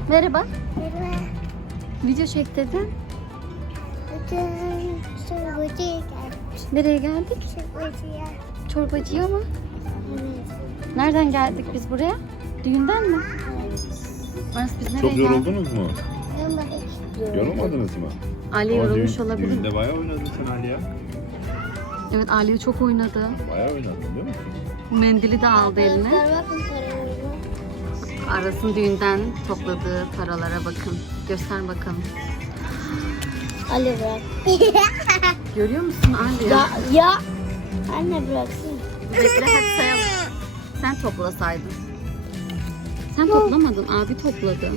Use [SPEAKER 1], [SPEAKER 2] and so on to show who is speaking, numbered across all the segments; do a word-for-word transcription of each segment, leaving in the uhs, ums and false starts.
[SPEAKER 1] Merhaba.
[SPEAKER 2] Merhaba.
[SPEAKER 1] Video çek dedin.
[SPEAKER 2] Bugün çorbacıya geldik.
[SPEAKER 1] Nereye geldik?
[SPEAKER 2] Çorbacıya.
[SPEAKER 1] Çorbacıya mı?
[SPEAKER 2] Evet.
[SPEAKER 1] Nereden geldik biz buraya? Düğünden mi? Aras biz nereye
[SPEAKER 3] Çok
[SPEAKER 1] geldik?
[SPEAKER 3] yoruldunuz mu?
[SPEAKER 2] Yorulmadık.
[SPEAKER 3] Yorulmadınız mı?
[SPEAKER 1] Ali
[SPEAKER 3] Ama
[SPEAKER 1] yorulmuş
[SPEAKER 3] düğün-
[SPEAKER 1] olabilir.
[SPEAKER 3] Düğünde bayağı oynadın sen Ali ya.
[SPEAKER 1] Evet, Ali çok oynadı.
[SPEAKER 3] Bayağı oynadın değil mi?
[SPEAKER 1] Mendili de aldı eline.
[SPEAKER 2] Arkadaşlar bakın paralarıma.
[SPEAKER 1] Aras'ın düğünden topladığı paralara bakın. Göster bakalım.
[SPEAKER 2] Ali bırak.
[SPEAKER 1] Görüyor musun Ali?
[SPEAKER 2] ya ya. Anne bıraksın.
[SPEAKER 1] Bekle hadi sayalım. Sen toplasaydın. Sen toplamadın, abi topladı.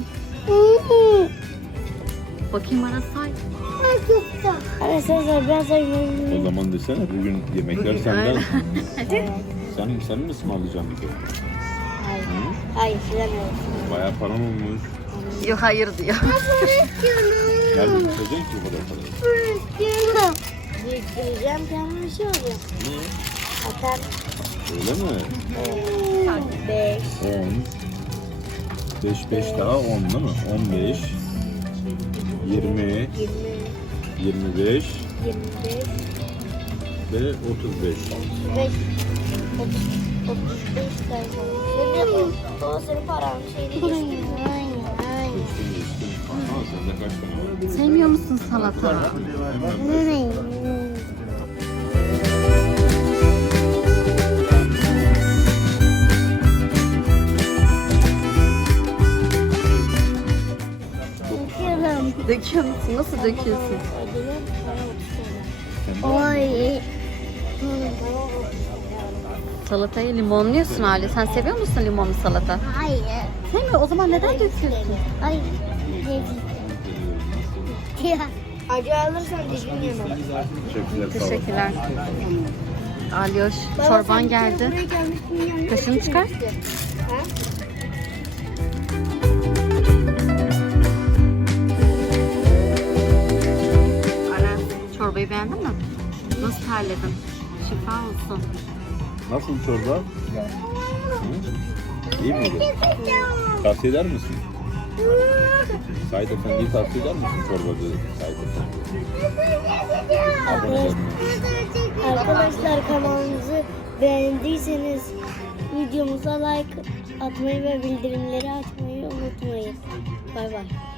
[SPEAKER 1] Bakayım Aras say.
[SPEAKER 2] Arkadaşlar ben
[SPEAKER 3] O
[SPEAKER 2] sayıyorum.
[SPEAKER 3] zaman desene bugün yemekler senden.
[SPEAKER 1] Aynen.
[SPEAKER 3] Sen, sen mi ısmarlayacaksın bize?
[SPEAKER 2] Hayır.
[SPEAKER 3] Hı?
[SPEAKER 2] Hayır silemiyorum.
[SPEAKER 3] Bayağı paran olmuş.
[SPEAKER 1] Yok hayır diyor.
[SPEAKER 3] Nerede gideceksin ki bu kadar parayı?
[SPEAKER 2] Biriktireceğim kendime bir şey oluyor.
[SPEAKER 3] Niye?
[SPEAKER 2] Zaten
[SPEAKER 3] Öyle mi?
[SPEAKER 2] beş.
[SPEAKER 3] on. beş beş daha on değil mi? on beş. yirmi.
[SPEAKER 2] Yirmi.
[SPEAKER 3] yirmi beş.
[SPEAKER 2] Yirmi beş.
[SPEAKER 3] Ve otuz beş.
[SPEAKER 2] Beş. Otuz. Otuz beş sayfa. Ne yapalım? O senin paran şeyde geçti.
[SPEAKER 3] Geçtim geçtim. Aha sende kaç tane var?
[SPEAKER 1] Sevmiyor musun salata?
[SPEAKER 2] Bakıyorum.
[SPEAKER 1] Döküyor musun? Nasıl döküyorsun?
[SPEAKER 2] Ödülüm bana otuz TL.
[SPEAKER 3] Sende var mı?
[SPEAKER 2] Oy.
[SPEAKER 1] Salatayı limonluyorsun Ali. Sen seviyor musun limonlu salata?
[SPEAKER 2] Hayır.
[SPEAKER 1] Sevmiyor. O zaman neden döküyorsun?
[SPEAKER 2] Hayır. Ya. Acı alırsan dişin yanar.
[SPEAKER 3] Teşekkürler sağ ol.
[SPEAKER 1] Teşekkürler. Alyoş,
[SPEAKER 2] Baba, sen
[SPEAKER 1] çorban
[SPEAKER 2] bir kere
[SPEAKER 1] geldi.
[SPEAKER 2] buraya gelmiştin, yanına
[SPEAKER 1] Kaşını
[SPEAKER 2] gittin
[SPEAKER 1] çıkar.
[SPEAKER 2] işte. Ha?
[SPEAKER 1] Aras, çorbayı beğendin mi? Nasıl terledin? Şifa olsun.
[SPEAKER 3] Nasıl çorba? Hı? İyi miydi? Tavsiye eder misin? Said Efendi'yi tavsiye eder misin çorbacı Said Efendi? Abonelerine.
[SPEAKER 2] Arkadaşlar kanalımızı beğendiyseniz videomuza like atmayı ve bildirimleri açmayı unutmayın. Bay bay.